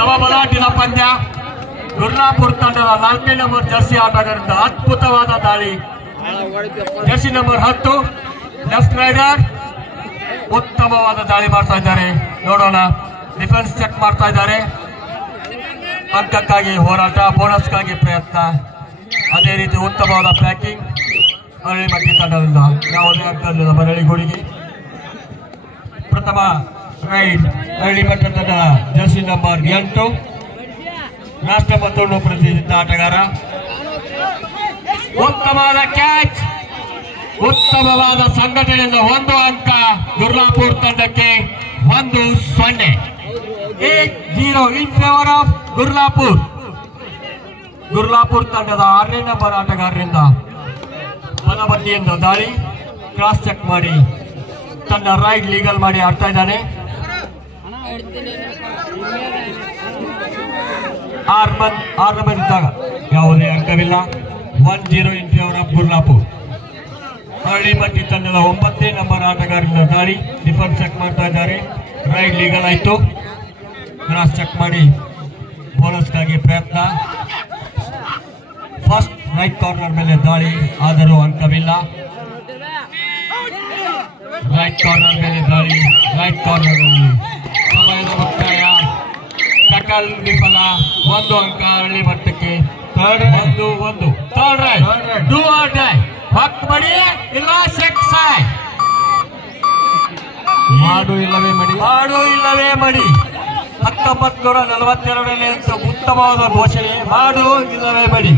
ಜವಾಬಲಾಟಿನ ಪಂದ್ಯ. ಗುರ್ಲಾಪುರ್ ತಂಡದ 4ನೇ ನಂಬರ್ ಜರ್ಸಿ ಆಟಗಾರರಿಂದ ಅದ್ಭುತವಾದ ದಾಳಿ. ಜರ್ಸಿ ನಂಬರ್ 10 ಲೆಫ್ಟ್ ರೈಡರ್ ಉತ್ತಮವಾದ ದಾಳಿ ಮಾಡ್ತಾ ಇದ್ದಾರೆ. ನೋಡೋಣ, ಡಿಫೆನ್ಸ್ ಚೆಕ್ ಮಾಡ್ತಾ ಇದ್ದಾರೆ. ಅಂಕಕ್ಕಾಗಿ ಹೋರಾಟ, ಬೋನಸ್ಗಾಗಿ ಪ್ರಯತ್ನ, ಅದೇ ರೀತಿ ಉತ್ತಮವಾದ ಪ್ಯಾಕಿಂಗ್ ಅರಳಿಮಟ್ಟಿ ತಂಡದಿಂದ. ಯಾವುದೇ ಅರ್ಥವಿಲ್ಲದ ಮರಳಿ ಗುಡಿಗೆ ಪ್ರಥಮ ರೈಡ್ ಅರಳಿಮಟ್ಟಿ ತಂಡ ಜರ್ಸಿ ನಂಬರ್ 8 ರಾಷ್ಟ್ರ ಮತ್ತೊಂದು ಪ್ರತಿನಿಧಿಸಿದ ಆಟಗಾರ. ಉತ್ತಮವಾದ ಕ್ಯಾಚ್, ಉತ್ತಮವಾದ ಸಂಘಟನೆಯಿಂದ 1 ಅಂಕ ಗುರ್ಲಾಪುರ್ ತಂಡಕ್ಕೆ. 1-0 8-0 ಇನ್ ಫೇವರ್ ಆಫ್ ಗುರ್ಲಾಪುರ್. ಗುರ್ಲಾಪುರ್ ತಂಡದ 6ನೇ ನಂಬರ್ ಆಟಗಾರರಿಂದ ಬಲಬದಿಯಿಂದ ದಾಳಿ. ಕ್ರಾಸ್ ಚೆಕ್ ಮಾಡಿ ತನ್ನ ರೈಡ್ ಲೀಗಲ್ ಮಾಡಿ ಆಡ್ತಾ ಇದ್ದಾನೆ. ಆರ್ ಇದ್ದಾಗ ಯಾವುದೇ ಅಂಕವಿಲ್ಲ. 1-0 ಇನ್ ಫೇವರ್ ಆಫ್ ಗುರ್ಲಾಪುರ್. ಅರಳಿಮಟ್ಟಿ ತಂಡದ 9ನೇ ನಂಬರ್ ಆಟಗಾರರಿಂದ ದಾಳಿ. ಡಿಫೆನ್ಸ್ ಚೆಕ್ ಮಾಡ್ತಾ ಇದ್ದಾರೆ. ರೈಡ್ ಲೀಗಲ್ ಆಯ್ತು. ಕ್ರಾಸ್ ಚೆಕ್ ಮಾಡಿ ಬೋನಸ್ಗಾಗಿ ಪ್ರಯತ್ನ. ಫಸ್ಟ್ ರೈಟ್ ಕಾರ್ನರ್ ಮೇಲೆ ದಾಳಿ, ಆದರೂ ಅಂಕವಿಲ್ಲ. ರೈಟ್ ಕಾರ್ನರ್ ಮೇಲೆ ದಾಳಿ, ರೈಟ್ ಕಾರ್ನರ್ ಸಮಯದ ಮುಕ್ತಾಯ. ಟಕಲ್ ವಿಫಲ. 1 ಅಂಕ ಅರಳಿಮಟ್ಟಕ್ಕೆ. Third raid do or die. ಹಕ್ ಬಡಿ ಇಲ್ಲ ಸೆಕ್ ಸಾಯ್. ಮಾಡು ಇಲ್ಲವೇ ಮಡಿ. 1942ರಲ್ಲಿ ಉತ್ತಮವಾದ ಘೋಷಣೆ. ಮಾಡು ಇಲ್ಲವೇ ಮಡಿ.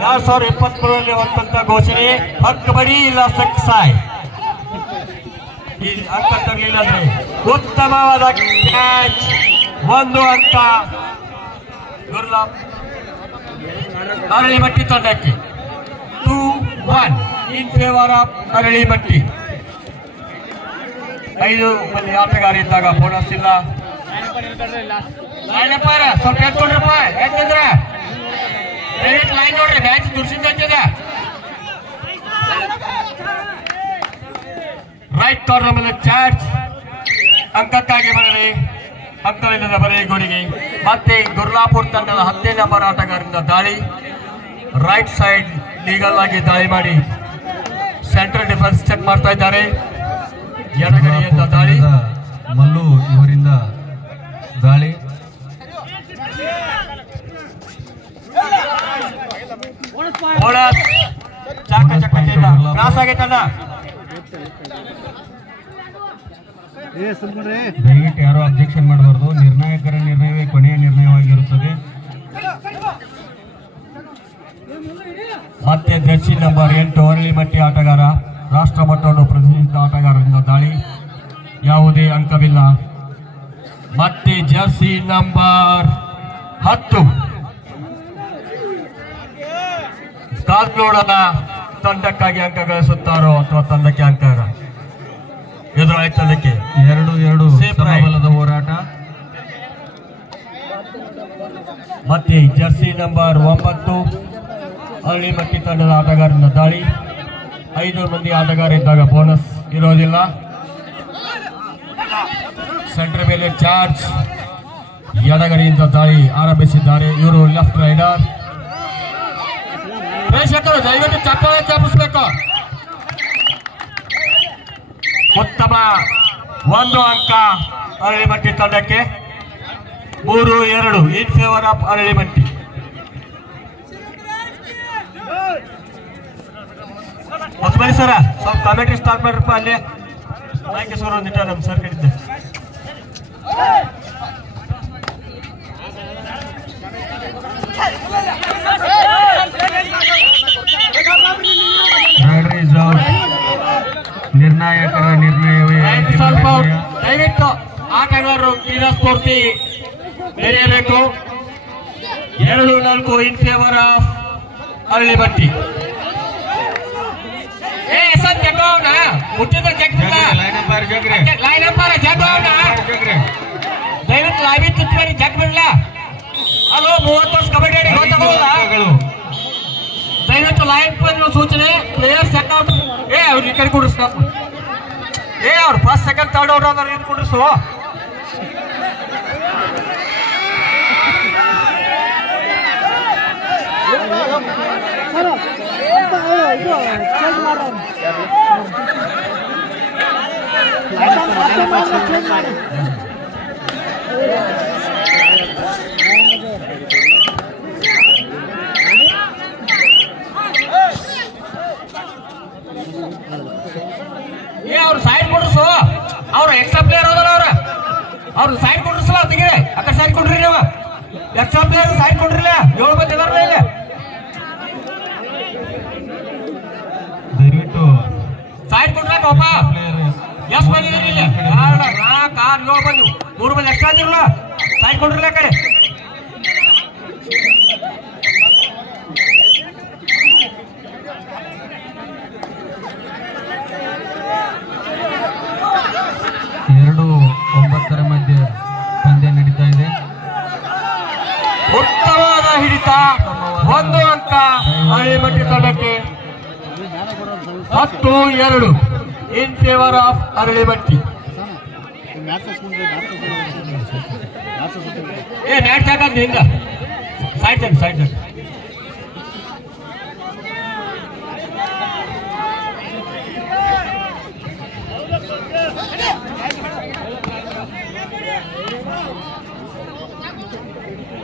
2023ರಲ್ಲಿ ಹೊತ್ತಂತ ಘೋಷಣೆ. ಹಕ್ ಬಡಿ ಇಲ್ಲ ಸೆಕ್ ಸಾಯ್. ಈ ಅಂಕ ತರಲಿಲ್ಲ ಅಂದ್ರೆ ಉತ್ತಮವಾದ ಕ್ಯಾಚ್. 1 ಅಂಕ ಅರಳಿಮಟ್ಟಿ ತಂಡಕ್ಕೆ. 2-1 ಇನ್ ಫೇವರ್ ಆಫ್ ಅರಳಿಮಟ್ಟಿ. 5 ಮಂದಿ ಆಟಗಾರ ಇದ್ದಾಗ ಬೋನಸ್ ಇಲ್ಲ. ಸ್ವಲ್ಪ ಎತ್ಕೊಂಡ್ರಪ್ಪ, ಯಾಕಂದ್ರೆ ದಯವಿಟ್ಟು ಲೈನ್ ನೋಡ್ರಿ, ಮ್ಯಾಚ್ ದುರ್ಸಿದ್ದ. ರೈಟ್ ಕಾರ್ನರ್ ಮೇಲೆ ಚಾರ್ಜ್. ಅಂಕಕ್ಕಾಗಿ ಮರಳಿ ಅಂಕವಿಲ್ಲದ ಬರೀ ಗೋಡಿಗೆ. ಮತ್ತೆ ಗುರ್ಲಾಪುರ್ ತಂಡದ 10ನೇ ನಂಬರ್ ಆಟಗಾರರಿಂದ ದಾಳಿ. ರೈಟ್ ಸೈಡ್ ಲೀಗಲ್ ಆಗಿ ದಾಳಿ ಮಾಡಿ ಸೆಂಟ್ರಲ್ ಡಿಫೆನ್ಸ್ ಚೆಕ್ ಮಾಡ್ತಾ ಇದ್ದಾರೆ. ಎಡಗಡೆಯಿಂದ ದಾಳಿ. ಮಲ್ಲು ಇವರಿಂದ ದಾಳಿ. ಕ್ರಾಸ್ ಆಗೈತಲ್ಲ. ದಯವಿಟ್ಟು ಯಾರು ಅಬ್ಜೆಕ್ಷನ್ ಮಾಡಬಾರ್ದು. ನಿರ್ಣಾಯಕರ ನಿರ್ಣಯವೇ ಕೊನೆಯ ನಿರ್ಣಯವಾಗಿರುತ್ತದೆ. ಮತ್ತೆ ಜರ್ಸಿ ನಂಬರ್ 8 ಅರಳಿಮಟ್ಟಿ ಆಟಗಾರ ರಾಷ್ಟ್ರ ಮಟ್ಟವನ್ನು ಪ್ರತಿನಿಧಿಸಿದ ಆಟಗಾರರಿಂದ ದಾಳಿ. ಯಾವುದೇ ಅಂಕವಿಲ್ಲ. ಮತ್ತೆ ಜರ್ಸಿ ನಂಬರ್ 10 ಕಾಲ್ನೋಡನ ತಂಡಕ್ಕಾಗಿ ಅಂಕ ಗಳಿಸುತ್ತಾರೋ ಅಥವಾ ತಂಡಕ್ಕೆ ಅಂಕ ಎದುರಾಯ್ತದಕ್ಕೆ. 2-2 ಸಮಬಲದ ಹೋರಾಟ. ಮತ್ತೆ ಜರ್ಸಿ ನಂಬರ್ 9 ಅರಳಿಮಟ್ಟಿ ತಂಡದ ಆಟಗಾರರಿಂದ ದಾಳಿ. 5 ಮಂದಿ ಆಟಗಾರ ಇದ್ದಾಗ ಬೋನಸ್ ಇರೋದಿಲ್ಲ. ಸೆಂಟರ್ ಮೇಲೆ ಚಾರ್ಜ್. ಎಡಗಡೆಯಿಂದ ದಾಳಿ ಆರಂಭಿಸಿದ್ದಾರೆ ಇವರು. Left raider. ಪ್ರೇಕ್ಷಕರು ದಯವಿಟ್ಟು ಚಪ್ಪಾಳೆ ಚಾಪಿಸಬೇಕು. ಉತ್ತಮ 1 ಅಂಕ ಅರಳಿಮಟ್ಟಿ ತಂಡಕ್ಕೆ. 3-2 ಇನ್ ಫೇವರ್ ಆಫ್ ಅರಳಿಮಟ್ಟಿ. ಹೊಸಬರಿ ಸರ ಸ್ವಲ್ಪ ಕಾಮೆಂಟ್ರಿ ಸ್ಟಾರ್ಟ್ ಮಾಡ್ರಪ್ಪ. ಅಲ್ಲಿ ಆಯ್ಕೆ ಸರ್ ಒಂದಿಟ್ಟ ನಮ್ಮ ಸರ್ ಕಡಿದ್ದೆ. ನಿರ್ಣಾಯಕರ ನಿರ್ಣಯವೇ. ಸ್ವಲ್ಪ ದಯವಿಟ್ಟು ಆಟಗಾರರು ಕ್ರೀಡಾಸ್ಫೂರ್ತಿ ಬೆರೆಯಬೇಕು. 2-4 ಇನ್ ಫೇವರ್ ಆಫ್ ಅರಳಿಮಟ್ಟಿ. ದಯವಿಟ್ಟು ಲೈವ್ ತುತ್ತಬೇಡಿ, ಜಗ್ ಬಿಡ್ಲ. ಅಲೋ 30 ವರ್ಷ ಕಬಡ್ಡಿ ಆಡಿ ಗೊತ್ತಾಗಲ್ಲ. ದಯವಿಟ್ಟು ಲೈವ್ ಸೂಚನೆ. Players check out. ಅವ್ರು ಈ ಕಡೆ ಕುಡಿಸ್ಕ. ಅವ್ರು ಫಸ್ಟ್ ಸೆಕೆಂಡ್ ಥರ್ಡ್ ಔಟ್ ಅಂದ್ರೆ ಇದು ಕುಡಿಸು. ಅವ್ರು ಸೈಡ್ ಕೊಡ್ರಿಸು, ಅವ್ರು ಎಕ್ಸ್ಟ್ರಾ ಪ್ಲೇಯರ್ ಹೋದಲ್ಲ ಅವ್ರು ಸೈಡ್ ಕೊಡ್ರಿಸಲ್ಲ ತೆಗಿದೆ ಆ ಕಡೆ ಸೈಡ್ ಕೊಡ್ರಿ ನೀವು. ಎಕ್ಸ್ಟ್ರಾ ಪ್ಲೇಯರ್ ಸೈಡ್ ಕೊಡ್ರಿಲ್ಲ, 7 ಮಂದಿ ಇದಾರಲ್ಲ ಇಲ್ಲಿ. ದಯವಿಟ್ಟು ಸೈಡ್ ಕೊಡ್ರಪ್ಪ. ಎಷ್ಟು ಮಂದಿ ಇದ್ರಿ ಇಲ್ಲಿ? 4, 6, 7 ಮಂದಿ, 3 ಮಂದಿ ಎಕ್ಸ್ಟ್ರಾ ಇದಿರಲ್ಲ, ಸೈಡ್ ಕೊಡ್ರಿಲ್ಲ ಆ ಕಡೆ. ಎರಡು 9 ಮಧ್ಯೆ ಪಂದ್ಯ ನಡೀತಾ ಇದೆ. ಉತ್ತಮವಾದ ಹಿಡಿತ, 1 ಅಂಕ ಅರಳಿಮಟ್ಟಿ ತಂಡಕ್ಕೆ. 10-2 ಇನ್ ಫೇವರ್ ಆಫ್ ಅರಳಿಮಟ್ಟಿ. ಮ್ಯಾಚ್ ಹಾಕಂತ ಹಿಂದ ಸೈಡ್ ಸೈಡ್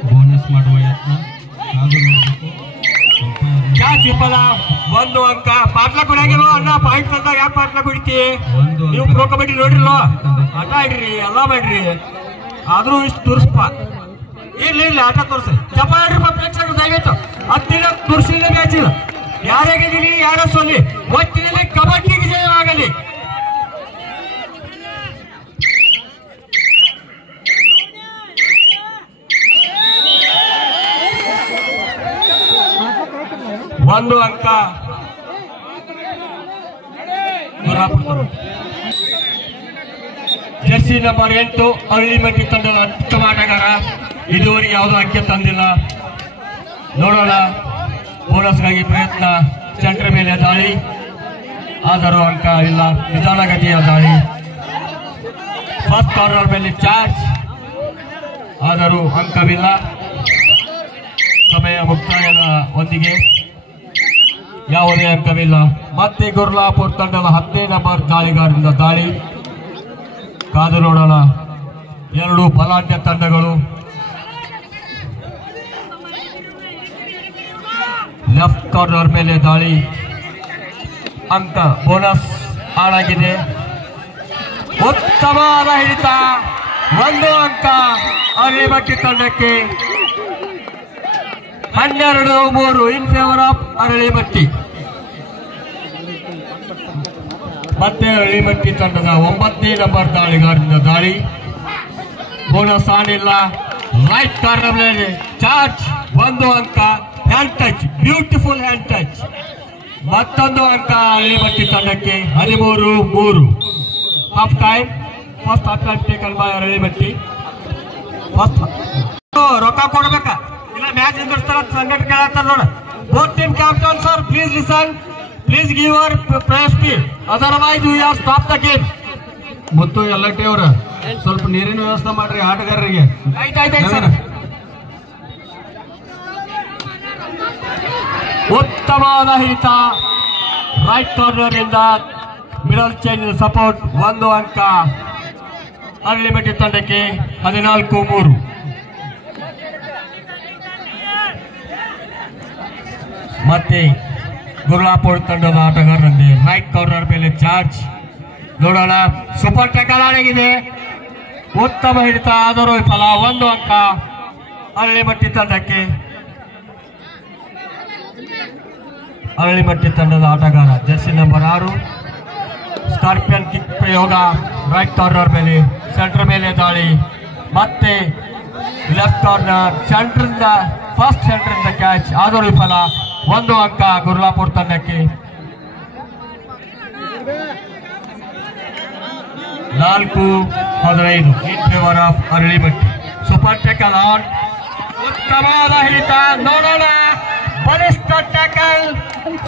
ಬೋನಸ್ ಮಾಡುವ ಯತ್ನ ಹಾಗೂ ನೋಡಬೇಕು. ಕ್ಯಾಚ್ ವಿಫಲ, 1 ಅಂಕ. ಪಾಟ್ಲ ಕೊಡಂಗಿಲ್ಲ ಅಣ್ಣ, ಪಾಯಿಂಟ್ ತಂದಾಗ ಯಾಕೆ ಪಾಟ್ಲ ಕುಡಿತಿ? ನೀವು ಪ್ರೋ ಕಬಡ್ಡಿ ನೋಡ್ರಿಲ್ಲ, ಆಟ ಆಡ್ರಿ, ಎಲ್ಲ ಮಾಡ್ರಿ, ಆದ್ರೂ ಇಷ್ಟು ತುರ್ಸ್ಪ ಇಲ್ಲ ಆಟ ತೋರ್ಸಿ ಚಪ್ಪ ಆಡ್ರಿ ಪ್ರೇಕ್ಷಕರು ದಯವಿಟ್ಟು. 10 ದಿನ ತುರ್ಸಿನ ಮ್ಯಾಚ್, ಯಾರೇ ಗೆಲ್ಲಿ ಯಾರ ಸೋಲಿ, ಒಟ್ಟಿನಲ್ಲಿ ಕಬಡ್ಡಿ ವಿಜಯವಾಗಲಿ. ಒಂದು ಅಂಕ ಜರ್ಸಿ ನಂಬರ್ 8 ಅರಳಿಮಟ್ಟಿ ತಂಡದ ಅತ್ಯುತ್ತಮ ಆಟಗಾರ. ಇದುವರೆಗೆ ಯಾವುದೋ ಅಂಕೆ ತಂದಿಲ್ಲ. ನೋಡೋಣ, ಬೋನಸ್ಗಾಗಿ ಪ್ರಯತ್ನ. ಸೆಂಟರ್ ಮೇಲೆ ದಾಳಿ, ಆದರೂ ಅಂಕ ಇಲ್ಲ. ನಿಧಾನಗತಿಯ ದಾಳಿ. ಫಸ್ಟ್ ಕಾರ್ನರ್ ಮೇಲೆ ಚಾರ್ಜ್, ಆದರೂ ಅಂಕವಿಲ್ಲ. ಸಮಯ ಮುಕ್ತಾಯದ ಒಂದಿಗೆ ಯಾವುದೇ ಅಂಕವಿಲ್ಲ. ಮತ್ತೆ ಗುರ್ಲಾಪುರ್ ತಂಡದ 10ನೇ ನಂಬರ್ ದಾಳಿಗಾರರಿಂದ ದಾಳಿ. ಕಾದು ನೋಡೋಣ. 2 ಬಲಾಢ್ಯ ತಂಡಗಳು. ಲೆಫ್ಟ್ ಕಾರ್ನರ್ ಮೇಲೆ ದಾಳಿ, ಅಂಕ ಬೋನಸ್ ಹಾಳಾಗಿದೆ. ಉತ್ತಮವಾದ ಹಿಡಿತ, 1 ಅಂಕ ಅರಳಿಮಟ್ಟಿ ತಂಡಕ್ಕೆ. 12-3 ಇನ್ ಫೇವರ್ ಆಫ್ ಅರಳಿಮಟ್ಟಿ. ಮತ್ತೆ ಅರಳಿಮಟ್ಟಿ ತಂಡದ 9ನೇ ನಂಬರ್ ದಾಳಿಗಾರರಿಂದ ದಾಳಿ. ಬೋನಸ್ ಆನಿಲ್ಲ. ರೈಟ್ ಕಾರ್ನರ್ ಮೇಲೆ ಚಾರ್ಜ್, 1 ಅಂಕ. Hand touch, beautiful hand touch. ಮತ್ತೊಂದು ಅಂಕ ಅರಳಿಮಟ್ಟಿ ತಂಡಕ್ಕೆ. 13-3 half time. First half time taken by Aralimatti. First ರೊಕ್ಕ ಕೊಡ್ಬೇಕ, ಇಲ್ಲ ಮ್ಯಾಚ್ ನಿಂದಿರ್ತಾರ ಸಂಘಟನೆ ಕೇಳತ್ತಾರ ನೋಡ. Both team captain sir, please listen, please give your priority, otherwise we are stop the game. ಮತ್ತು ಎಲ್ಲಟ್ಟಿ ಅವರ ಸ್ವಲ್ಪ ನೀರಿನ ವ್ಯವಸ್ಥೆ ಮಾಡ್ರಿ ಆಟಗಾರರಿಗೆ. ಆಯ್ತಾಯ್ತು ಸರ್. ಉತ್ತಮವಾದ ಹಿಡಿತ, ರೈಟ್ ಕಾರ್ನರ್ ಇಂದ ಮಿಡಲ್ ಚೈನ್ ಸಪೋರ್ಟ್. 1 ಅಂಕ ಅರಳಿಮಟ್ಟಿ ತಂಡಕ್ಕೆ. 14-3. ಮತ್ತೆ ಗುರ್ಲಾಪುರ್ ತಂಡದ ಆಟಗಾರರಲ್ಲಿ ರೈಟ್ ಕಾರ್ನರ್ ಮೇಲೆ ಚಾರ್ಜ್. ನೋಡೋಣ, ಸೂಪರ್ ಟ್ಯಾಕಲ್ ಆಗಿದೆ. ಉತ್ತಮ ಹಿಡಿತ, ಆದರೂ ವಿಫಲ. 1 ಅಂಕ ಅರಳಿಮಟ್ಟಿ ತಂಡಕ್ಕೆ. ಅರಳಿಮಟ್ಟಿ ತಂಡದ ಆಟಗಾರ ಜರ್ಸಿ ನಂಬರ್ 6 ಸ್ಕಾರ್ಪಿಯನ್ ಕಿಕ್ ಪ್ರಯೋಗ. ರೈಟ್ ಕಾರ್ನರ್ ಮೇಲೆ, ಸೆಂಟರ್ ಮೇಲೆ ದಾಳಿ. ಮತ್ತೆ left corner center, first center ಇಂದ ಕ್ಯಾಚ್, ಆದರೂ ವಿಫಲ. 1 ಅಂಕ ಗುರ್ಲಾಪುರ್ ತಂಡಕ್ಕೆ. 4-15 in favour of Aralimatti. Super tackle on. ಉತ್ತಮವಾದ ಹಿಡಿತ. ನೋಡೋಣ, ಬಲಿಷ್ಠ ಟ್ಯಾಕಲ್,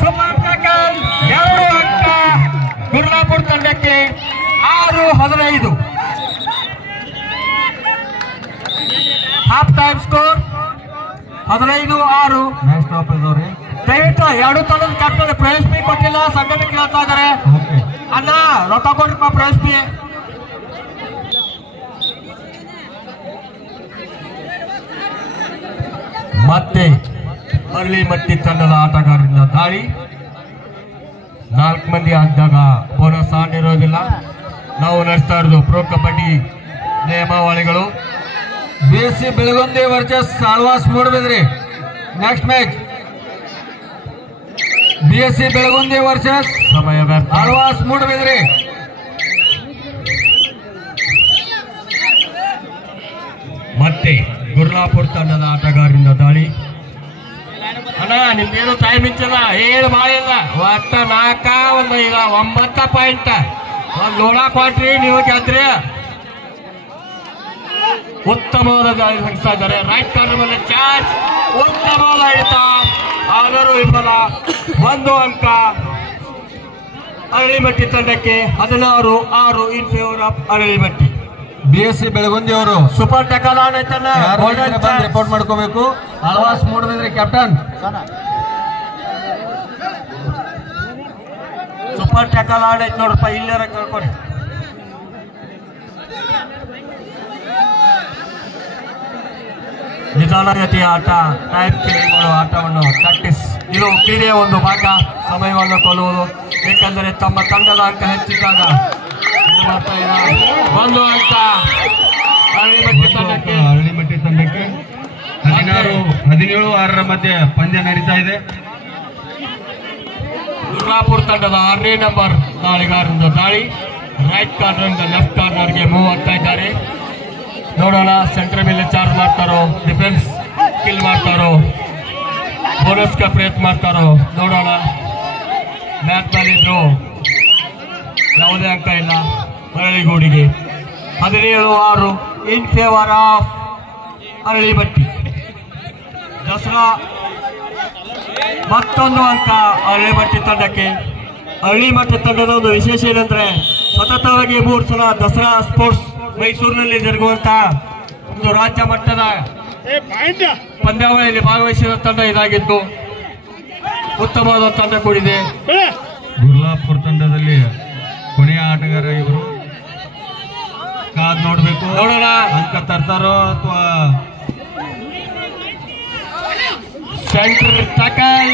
ಸೂಪರ್ ಟ್ಯಾಕಲ್. 2 ಅಂಕ ಗುರ್ಲಾಪುರ್ ತಂಡಕ್ಕೆ. 6-15 half time score. 15-6. Match stop ಇದ್ದವ್ರಿ. ದಯವಿಟ್ಟು ಎರಡು ತಂಡದ ಕ್ಯಾಪ್ಟನ್ ಪ್ರವೇಶ ಫೀ ಕೊಟ್ಟಿಲ್ಲ, ಸಂಘಟನೆ ಕೇಳ್ತಾ ಇದ್ದಾರೆ. ಅಣ್ಣ ರೊಕ್ಕ ಕೊಡ್ರಿಪ್ಪ ಪ್ರವೇಶ ಫೀ. ಮತ್ತೆ ಅರಳಿಮಟ್ಟಿ ತಂಡದ ಆಟಗಾರರಿಂದ ದಾಳಿ. 4 ಮಂದಿ ಆದಾಗ ಬೋನಸ್ ಆನ್ ಇರೋದಿಲ್ಲ. ನಾವು ನಡೆಸ್ತಾ ಇರೋದು ಪ್ರೋ ಕಬಡ್ಡಿ ನಿಯಮಾವಳಿಗಳು. BSC Belagundi versus Alvas Moodabidri. Next match BSC Belagundi versus ಸಮಯ ವ್ಯರ್ಥ. ಆಳ್ವಾಸ್ ಮೂಡಬಿದ್ರಿ. ಮತ್ತೆ ಗುರ್ಲಾಪುರ ತಂಡದ ಆಟಗಾರರಿಂದ ದಾಳಿ. ಅಣ್ಣ ನಿಮ್ದೇನು ಟೈಮ್ ಇಚ್ಚದ, ಏನು ಮಾಡಿಲ್ಲ. ಒಟ್ಟ 4 ಒಂದು 9 ಪಾಯಿಂಟ್ ಒಂದು ಲೋಡ ಕೊಟ್ರಿ, ನೀವು ಗೆದ್ರಿ. ಉತ್ತಮವಾದ ದಾಳಿ ನಡೆಸ್ತಾ ಇದ್ದಾರೆ. ರೈಟ್ ಕಾರ್ನರ್ ಮೇಲೆ ಚಾರ್ಜ್, ಉತ್ತಮವಾದ ಹಿಡಿತ, ಆದರೂ ವಿಫಲ. 1 ಅಂಕ ಅರಳಿಮಟ್ಟಿ ತಂಡಕ್ಕೆ. 16-6 in favour of Aralimatti. BSC Belagundi ಅವರು ಸೂಪರ್ ಟಕಲ್ ಆಡೈತನ್ನ ರಿಪೋರ್ಟ್ ಮಾಡ್ಕೋಬೇಕು. Alvas Moodabidri captain. Super tackle ಆಡೈತೆ ನೋಡ್ರಪ್ಪ, ಇಲ್ಲಾರ ಕೇಳ್ಕೊಡಿ. ನಿಧಾನಗತಿಯ ಆಟ, ಟೈಮ್ ಕಿಲಿಂಗ್ ಮಾಡುವ ಆಟವನ್ನು ಪ್ರಾಕ್ಟೀಸ್. ಇದು ಕ್ರೀಡೆಯ ಒಂದು ಭಾಗ. ಸಮಯವನ್ನು ಕೊಲ್ಲುವುದು, ಏಕೆಂದರೆ ತಮ್ಮ ತಂಡದ ಅಂಕ ಹೆಚ್ಚಿದ್ದಾಗ 1 ಅಂಕ ಅರಳಿಮಟ್ಟಿ ತಂಡಕ್ಕೆ. 16-17 ಮಧ್ಯೆ ಪಂದ್ಯ ನಡೀತಾ ಇದೆ. ಗುರ್ಲಾಪುರ ತಂಡದ 6ನೇ ನಂಬರ್ ದಾಳಿಗಾರರಿಂದ ದಾಳಿ. ರೈಟ್ ಕಾರ್ನರ್ ಲೆಫ್ಟ್ ಕಾರ್ನರ್ಗೆ ಮೂವ್ ಆಗ್ತಾ ಇದ್ದಾರೆ. ನೋಡೋಣ ಸೆಂಟರ್ ಮೇಲೆ ಚಾರ್ಜ್ ಮಾಡ್ತಾರೋ, ಡಿಫೆನ್ಸ್ ಕಿಲ್ ಮಾಡ್ತಾರೋ, ಬೋನಸ್ಗೆ ಪ್ರಯತ್ನ ಮಾಡ್ತಾರೋ ನೋಡೋಣ. ಮ್ಯಾಚ್ ನಲ್ಲಿದ್ರು ಯಾವುದೇ ಅಂಕ ಇಲ್ಲ ಅರಳಿಗೂಡಿಗೆ. 17-6 ಇನ್ ಫೇವರ್ ಆಫ್ ಅರಳಿಮಟ್ಟಿ. ದಸರಾ ಮತ್ತೊಂದು ಅಂಕ ಅರಳಿಮಟ್ಟಿ ತಂಡಕ್ಕೆ. ಅರಳಿಮಟ್ಟಿ ತಂಡದ ಒಂದು ವಿಶೇಷ ಏನಂದ್ರೆ, ಸತತವಾಗಿ 3 ಸಲ ದಸರಾ ಸ್ಪೋರ್ಟ್ಸ್ ಮೈಸೂರಿನಲ್ಲಿ ಜರುಗುವಂತಹ ಒಂದು ರಾಜ್ಯ ಮಟ್ಟದ ಪಂದ್ಯಾವಳಿಯಲ್ಲಿ ಭಾಗವಹಿಸಿದ ತಂಡ ಇದಾಗಿದ್ದು ಉತ್ತಮವಾದ ತಂಡ ಕೂಡಿದೆ. ಗುರ್ಲಾಪುರ ತಂಡದಲ್ಲಿ ಕೊನೆಯ ಆಟಗಾರ ಇವರು. ಕಾದ್ ನೋಡ್ಬೇಕು, ನೋಡೋಣ ಅಂಕ ತರ್ತಾರೋ ಅಥವಾ. ಸೆಂಟರ್ ಟಕಲ್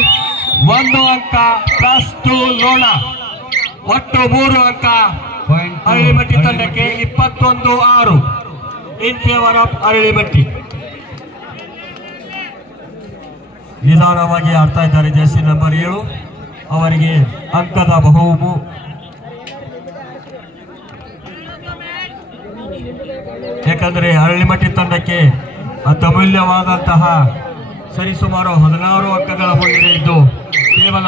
1 ಅಂಕ +2 ಲೋಣ. ಒಟ್ಟು 3 ಅಂಕ ಅರಳಿಮಟ್ಟಿ ತಂಡಕ್ಕೆ. 21-6 ಇನ್ ಫೇವರ್ ಆಫ್ ಅರಳಿಮಟ್ಟಿ. ನಿಧಾನವಾಗಿ ಆಡ್ತಾ ಇದ್ದಾರೆ ಜರ್ಸಿ ನಂಬರ್ 7. ಅವರಿಗೆ ಅಂಕದ ಬಹುಮು. ಯಾಕಂದ್ರೆ ಅರಳಿಮಟ್ಟಿ ತಂಡಕ್ಕೆ ಅತ್ಯಮೂಲ್ಯವಾದಂತಹ ಸರಿಸುಮಾರು 16 ಅಂಕಗಳ ಮುಂದೆ ಇದ್ದು ಕೇವಲ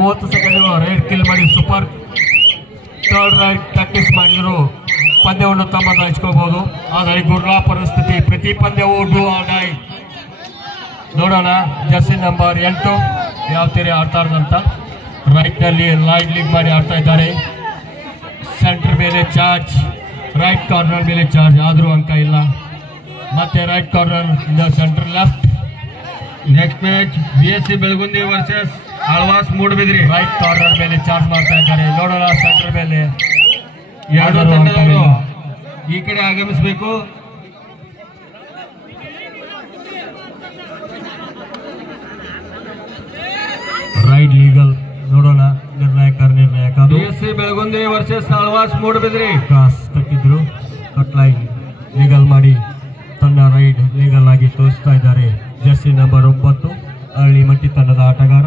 30 ಸೆಕೆಂಡ್ಗಳು ರೈಡ್ ಕಿಲ್ ಮಾಡಿ ಸೂಪರ್ ಥರ್ಡ್ ರೈಡ್ ಪ್ರಾಕ್ಟೀಸ್ ಮಾಡಿದ್ರು ಪಂದ್ಯವನ್ನು ತಮ್ಮ ಹಂಚ್ಕೋಬಹುದು. ಆದರೆ ಗುರ್ಲಾಪುರ ಸ್ಥಿತಿ ಪ್ರತಿ ಪಂದ್ಯವೂ ಡೂ ಆರ್ ಡೈ. ನೋಡೋಣ ಜರ್ಸಿ ನಂಬರ್ 8 ಯಾವ ತೀರಿ ಆಡ್ತಾರಂತ. ರೈಟ್ ನಲ್ಲಿ ಲೈನ್ ಲೀಗ್ ಮಾಡಿ ಆಡ್ತಾ ಇದ್ದಾರೆ. ಸೆಂಟರ್ ಮೇಲೆ ಚಾರ್ಜ್, ರೈಟ್ ಕಾರ್ನರ್ ಮೇಲೆ ಚಾರ್ಜ್, ಆದರೂ ಅಂಕ ಇಲ್ಲ. ಮತ್ತೆ ರೈಟ್ ಕಾರ್ನರ್ ಇಂದ centre left. Next match BSC Belagundi versus Alvas Moodbidri. Right corner ಮೇಲೆ ಚಾರ್ಜ್ ಮಾಡ್ತಾ ಇದ್ದಾರೆ. ನೋಡೋಣ ಸೆಂಟರ್ ಮೇಲೆ ಎರಡು ತಂಡದವರು ಈ ಕಡೆ ಆಗಮಿಸಬೇಕು. Right legal. ನೋಡೋಣ ನಿರ್ಣಾಯಕ. BSC Belagundi versus Alvas Moodbidri. Cross ಕಟ್ಟಿದ್ರು, ಕಟ್ ಲೈನ್ ಲೀಗಲ್ ಮಾಡಿ ತನ್ನ ರೈಡ್ ಲೀಗಲ್ ಆಗಿ ತೋರಿಸ್ತಾ ಇದ್ದಾರೆ. ಜರ್ಸಿ ನಂಬರ್ 9 ಅರಳಿಮಟ್ಟಿ ತಂಡದ ಆಟಗಾರ.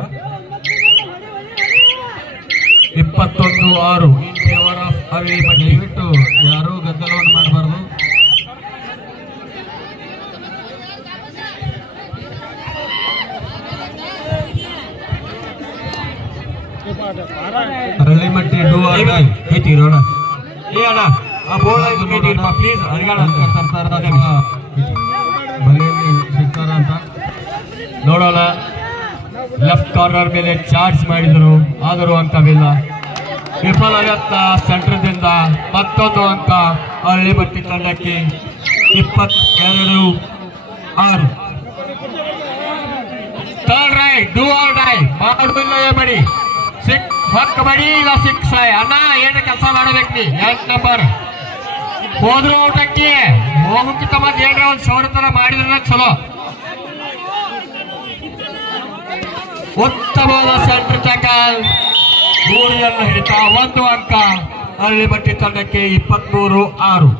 21-6 ಇನ್ ಫೇವರ್ ಆಫ್ ಅರಳಿಮಟ್ಟಿ. ದಯವಿಟ್ಟು ಯಾರೂ ಗದ್ದಲವನ್ನು ಮಾಡಬಾರ್ದು. Aralimatti do or dye. ಐತಿರೋಣ ಏ ಅಣ್ಣ ಆ ಬೋರ್ಡ್ ಪ್ಲೀಸ್ ಬಲೆಯಲ್ಲಿ ಸಿಗ್ತಾರ ಅಂತ ನೋಡೋಣ. ಲೆಫ್ಟ್ ಕಾರ್ನರ್ ಮೇಲೆ ಚಾರ್ಜ್ ಮಾಡಿದರು, ಆದರೂ ಅಂಕವಿಲ್ಲ. ವಿಫಲ ಯತ್ನ ಸೆಂಟರ್ದಿಂದ. ಮತ್ತೊಂದು ಅಂಕ ಅರಳಿಮಟ್ಟಿ ತಂಡಕ್ಕೆ. 22-6. ಥರ್ಡ್ ರೈಟ್ ಡೂ ಆರ್ ಹೊಡೆದಿಲ್ಲ ಮಾಡಿ ಹೊಕ್ಕ ಬಡಿ ಇಲ್ಲ ಸಿಕ್ಸ್ ಅಣ್ಣ ಏನು ಕೆಲಸ ಮಾಡಬೇಕು ನೀ 8 ನಂಬರ್ ಹೋದ್ರು ಔಟಕ್ಕೆ ಹೋಗಕ್ಕಿಂತ ಮತ್ತೆ ಏನ್ರ ಒಂದು ಶೌರ್ಯ ತರ ಮಾಡಿದ್ರೆ ಚಲೋ. ಉತ್ತಮವಾದ ಸೆಂಟರ್ ಟ್ಯಾಕಲ್ ಗೂಳಿಯನ್ನು ಹಿಡಿತ 1 ಅಂಕ ಅರಳಿಮಟ್ಟಿ ತಂಡಕ್ಕೆ 23-6.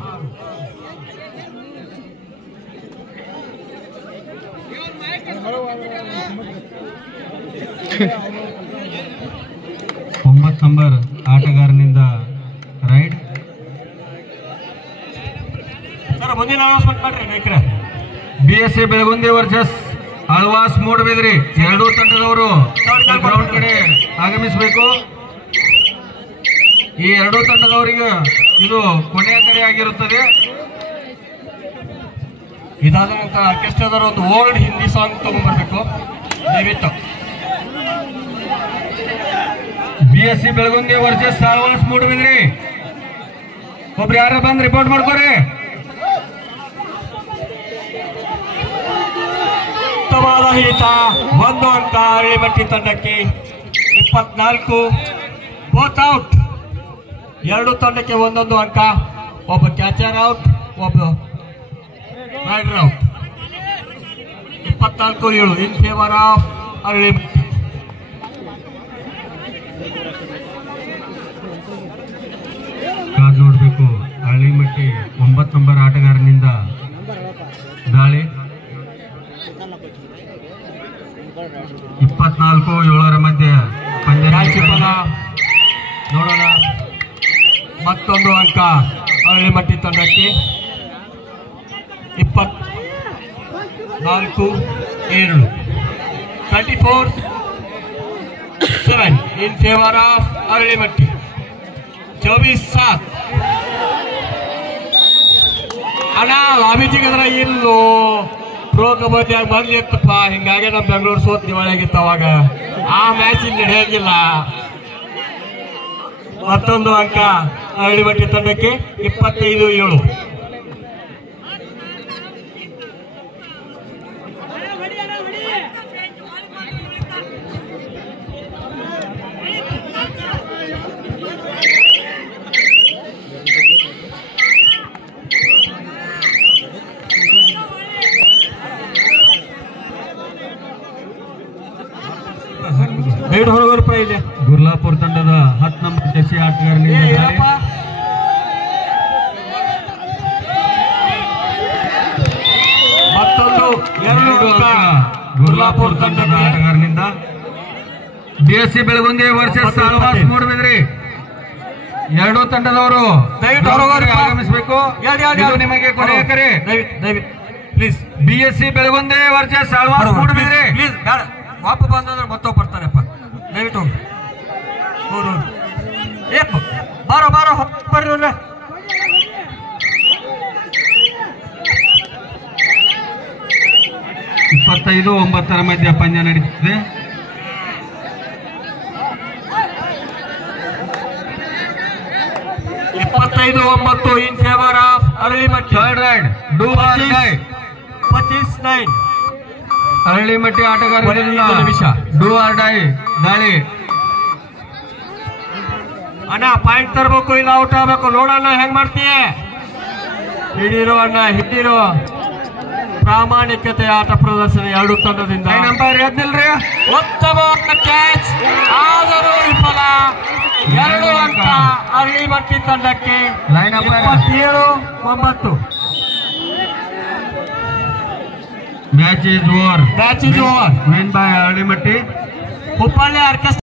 ನಂಬರ್ ಆಟಗಾರನಿಂದ ರೈಡ್. ಸರ್ ಮುಂದಿನ ಅನೌನ್ಸ್ಮೆಂಟ್ ಮಾಡ್ರಿ ನಾಯ್ಕರ. BSC ಬೆಳಗುಂದಿ ವರ್ಸಸ್ ಆಳ್ವಾಸ್ ಮೂಡಬಿದ್ರಿ ಎರಡೂ ತಂಡದವರು ಗ್ರೌಂಡ್ ಕಡೆ ಆಗಮಿಸಬೇಕು. ಈ ಎರಡೂ ತಂಡದವರಿಗೆ ಇದು ಕೊನೆಯ ಕರೆ ಆಗಿರುತ್ತದೆ. ಇದಾದ ನಂತರ ಆರ್ಕೆಸ್ಟ್ರಾದವರು ಒಂದು ಓಲ್ಡ್ ಹಿಂದಿ ಸಾಂಗ್ ತಗೊಂಡ್ಬರ್ಬೇಕು ದಯವಿಟ್ಟು. BSC ಬೆಳಗುಂದಿ ವರ್ಸಸ್ ಆಳ್ವಾಸ್ ಮೂಡಬಿದ್ರಿ ಒಬ್ರು ಯಾರು ಬಂದು ರಿಪೋರ್ಟ್ ಮಾಡ್ಕೋರಿ. ಉತ್ತಮವಾದ ಹಿಡಿತ 1 ಅಂಕ ಅರಳಿಮಟ್ಟಿ ತಂಡಕ್ಕೆ 24. Both out. ಎರಡು ತಂಡಕ್ಕೆ 1 ಅಂಕ. ಒಬ್ಬ ಕ್ಯಾಚರ್ ಔಟ್, ಒಬ್ಬ raider out. 24-7 in favour of Aralimatti. ಕಾದು ನೋಡಬೇಕು. ಅರಳಿಮಟ್ಟಿ 9 ನಂಬರ್ ಆಟಗಾರನಿಂದ ದಾಳಿ. 24-7 ಮಧ್ಯೆ ಪಂದ್ಯ ನೋಡೋಣ. ಮತ್ತೊಂದು ಅಂಕ ಅರಳಿಮಟ್ಟಿ ತಂಡಕ್ಕೆ 24-7 24-7 ಇನ್ ಫೇವರ್ ಆಫ್ ಅರಳಿಮಟ್ಟಿ. 24-7 ಅಣ್ಣ ಲಾಭಿಜಿಗದ್ರ ಇಲ್ಲೋ ಪ್ರೋ ಕಬಡ್ಡಿಯಾಗ ಮೊದ್ಲು ಇತ್ತಪ್ಪ. ಹಿಂಗಾಗಿ ನಮ್ಮ ಬೆಂಗಳೂರು ಸೋತ್ ದಿವಾಳಿಯಾಗಿತ್ತು ಅವಾಗ. ಆ ಮ್ಯಾಚ್ ಇಲ್ಲಿ ನಡೆಯಂಗಿಲ್ಲ. ಮತ್ತೊಂದು ಅಂಕ ಅರಳಿಮಟ್ಟಿ ತಂಡಕ್ಕೆ 25-7. ಗುರ್ಲಾಪುರ ತಂಡದ 10 ನಂಬರ್ ಜರ್ಸಿ ಆಟಗಾರನಿಂದ ಮತ್ತೊಂದು 2 ಅಂಕ ಗುರ್ಲಾಪುರ ತಂಡದ ಆಟಗಾರನಿಂದ. BSC ಬೆಳಗುಂದಿ ವರ್ಸಸ್ ಆಳ್ವಾಸ್ ಮೂಡಬಿದ್ರಿ ಎರಡೂ ತಂಡದವರು ಆಗಮಿಸಬೇಕು. ಇದು ನಿಮಗೆ ಕೊನೆಯ ಕರೆ. Please. BSC Belagundi versus Alvas Moodabidri please. ವಾಪ ಬಂದ್ರೆ ಮತ್ತೊಬ್ಬ ಬರ್ತಾನೆಪ್ಪ. ದಯವಿಟ್ಟು ಹೋರು ಬಾರೋ ಬಾರೋ ಬರ್ರಿ. 25-9 ಮಧ್ಯ ಪಂದ್ಯ ನಡೀತಿದೆ. In favour of Aralimatti. Third raid do or die. 25-9 Aralimatti ಆಟಗಾರರಿಂದ ಡೂ ಆರ್ ಡೈ ದಾಳಿ. ಅಣ್ಣ ಪಾಯಿಂಟ್ ತರಬೇಕು ಇಲ್ಲ ಔಟ್ ಆಗಬೇಕು ನೋಡೋಣ ಹೆಂಗ್ ಮಾಡ್ತೀಯ. ಹಿಡಿರೋ ಅಣ್ಣ ಹಿಡಿರೋ. ಪ್ರಾಮಾಣಿಕತೆ ಆಟ ಪ್ರದರ್ಶನ ಎರಡು ತಂಡದಿಂದ. ನಂಬರ್ ಎದ್ದಿಲ್ರಿ. ಉತ್ತಮ ಕ್ಯಾಚ್ ಆದರೂ ವಿಫಲ. 2 ಅಂಕ ಅರಳಿಮಟ್ಟಿ ತಂಡಕ್ಕೆ 27-9. Match is over. Match is over. Win by Aralimatti. Hubballi orchestra